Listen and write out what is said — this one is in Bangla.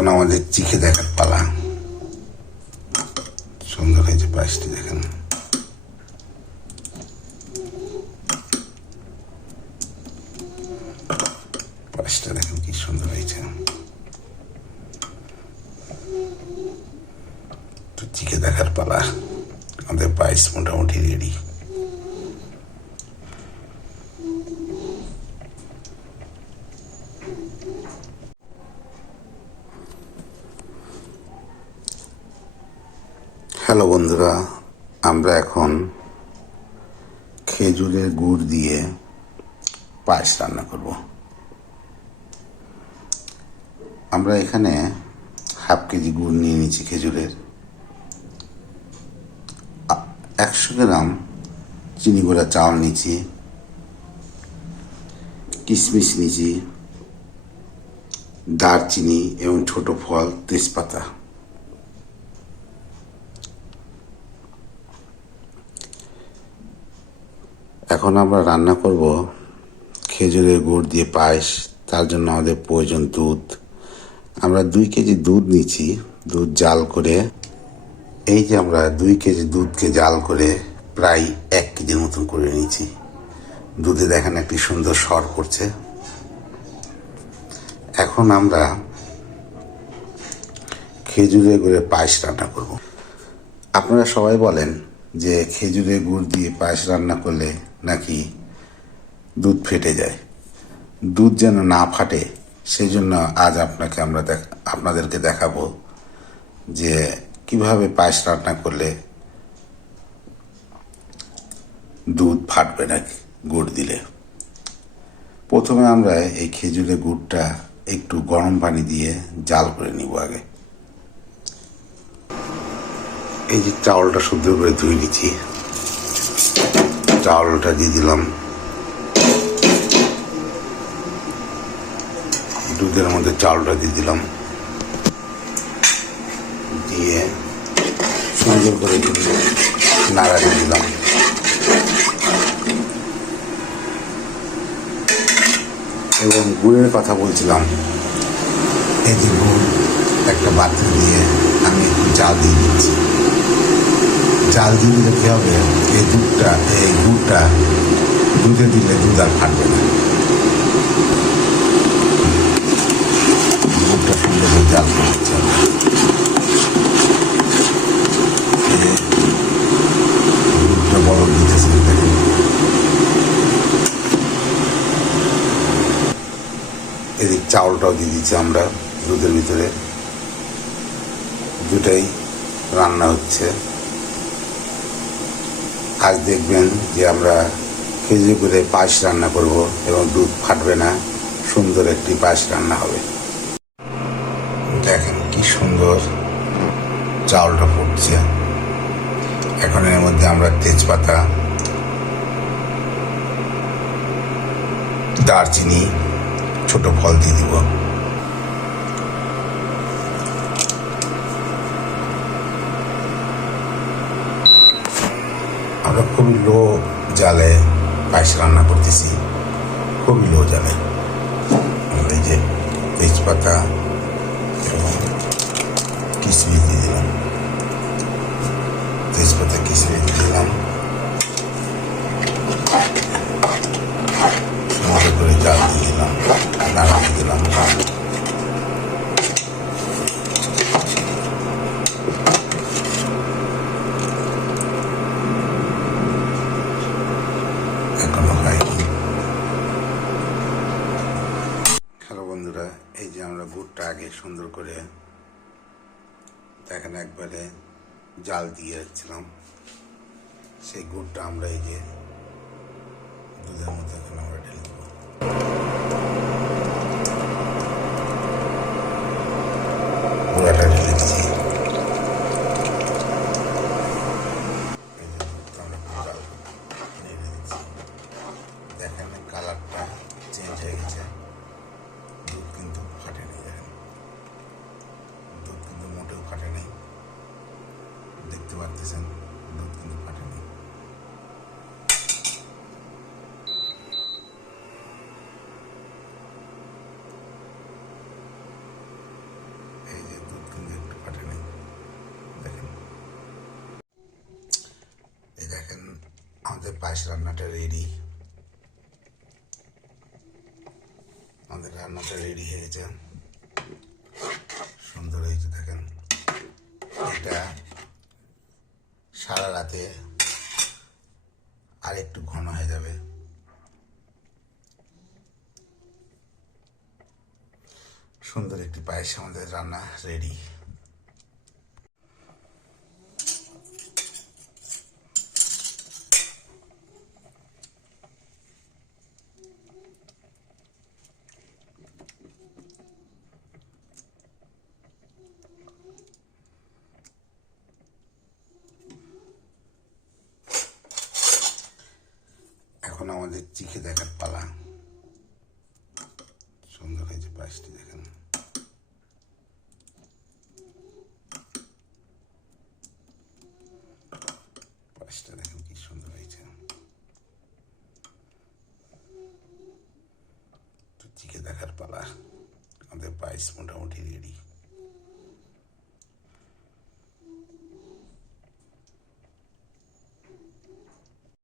এখন আমাদের চিখে দেখার পালা। সুন্দর হয়েছে পায়েসটি, দেখেন। পায়েসটা দেখেন কি সুন্দর হয়েছে। তো চিখে দেখার পালা। আমাদের পায়েস মোটামুটি রেডি। হ্যালো বন্ধুরা, আমরা এখন খেজুরের গুড় দিয়ে পায়েস রান্না করব। আমরা এখানে হাফ কেজি গুড় নিয়ে নিচ্ছি খেজুরের, 100 গ্রাম চিনি গুঁড়া চাউল নিচ্ছি, কিশমিশ নিচ্ছি, দারচিনি এবং ছোট ফল তেজপাতা। এখন আমরা রান্না করব খেজুরের গুড় দিয়ে পায়েস। তার জন্য আমাদের প্রয়োজন দুধ। আমরা 2 কেজি দুধ নিচ্ছি। দুধ জাল করে, এই যে আমরা 2 কেজি দুধকে জাল করে প্রায় 1 কেজির মতন করে নিয়েছি। দুধে দেখেন একটি সুন্দর সর করছে। এখন আমরা খেজুরের গুড়ের পায়েস রান্না করব। আপনারা সবাই বলেন যে খেজুরের গুড় দিয়ে পায়েস রান্না করলে নাকি দুধ ফেটে যায়। দুধ যেন না ফাটে সেই জন্য আজ আপনাদেরকে দেখাবো যে কিভাবে পায়েস রান্না করলে দুধ ফাটবে না গুড় দিলে। প্রথমে আমরা এই খেজুরের গুড়টা একটু গরম পানি দিয়ে জাল করে নিব আগে। এই যে চাউলটা শুদ্ধ করে ধুয়ে নিচ্ছি, চাউলটা দিয়ে দিলাম। দুধের মধ্যে চাউলটা দিয়ে দিলাম, দিয়ে সুন্দর করে নাড়া দিয়ে দিলাম। এবং গুড়ের কথা বলছিলাম, এই যে গুড় একটা পাত্র দিয়ে আমি একটু জাল দিয়ে দিচ্ছি। জাল দিয়ে দিলে কী হবে, এই গুড়টা দুধে দিলে দুধ আর ফাটবে না। গুড়টা সুন্দর করে জাল করে দিচ্ছে। গুড়টা বড় দিতেছে, দেখেন। এদিক চাউলটাও দিয়ে দিচ্ছি আমরা দুধের ভিতরে। দুটাই রান্না হচ্ছে। আজ দেখবেন যে আমরা খেজুর করে পায়েস রান্না করব এবং দুধ ফাটবে না, সুন্দর একটি পায়েস রান্না হবে। দেখেন কি সুন্দর চাউলটা ফুটছে। এখন এর মধ্যে আমরা তেজপাতা, দারচিনি, ছোট ফল দিয়ে দিব। আমরা খুবই লো জালে পায়েস রান্না করতেছি, খুবই লো জালে। এই যে তেজপাতা এবং কিশমিশ দিয়ে দিলাম, তেজপাতা কিশমিশ দিয়ে দিলাম। সুন্দর করে জাল দিয়ে দিলাম, নাড়া দিয়ে দিলাম। এখনো হয়নি। হ্যালো বন্ধুরা, এই যে আমরা গুড়টা আগে সুন্দর করে দেখেন একবারে জাল দিয়ে রাখছিলাম, সেই গুড়টা আমরা এই যে দুধের মধ্যে এখন আমরা ঢেলে দেবো। গুঁড়াটা ঢেলে দিচ্ছি। দেখেন কালারটা চেঞ্জ হয়ে গেছে। দুধ কিন্তু ফাটেনি, দেখেন দুধ কিন্তু মোটেও ফাটেনি। দেখতে পাচ্ছেন দুধ কিন্তু ফাটেনি। পায়েস রান্নাটা রেডি। আমাদের রান্নাটা রেডি হয়েছে, সুন্দর হয়েছে দেখেন। এটা সারা রাতে আর একটু ঘন হয়ে যাবে। সুন্দর একটি পায়েস আমাদের রান্না রেডি। এখন আমাদের চিখে দেখার পালা। সুন্দর হয়েছে পায়েসটি দেখেন। পায়েসটা দেখেন কি সুন্দর হয়েছে। চিখে দেখার পালা। আমাদের পায়েস মোটামুটি রেডি।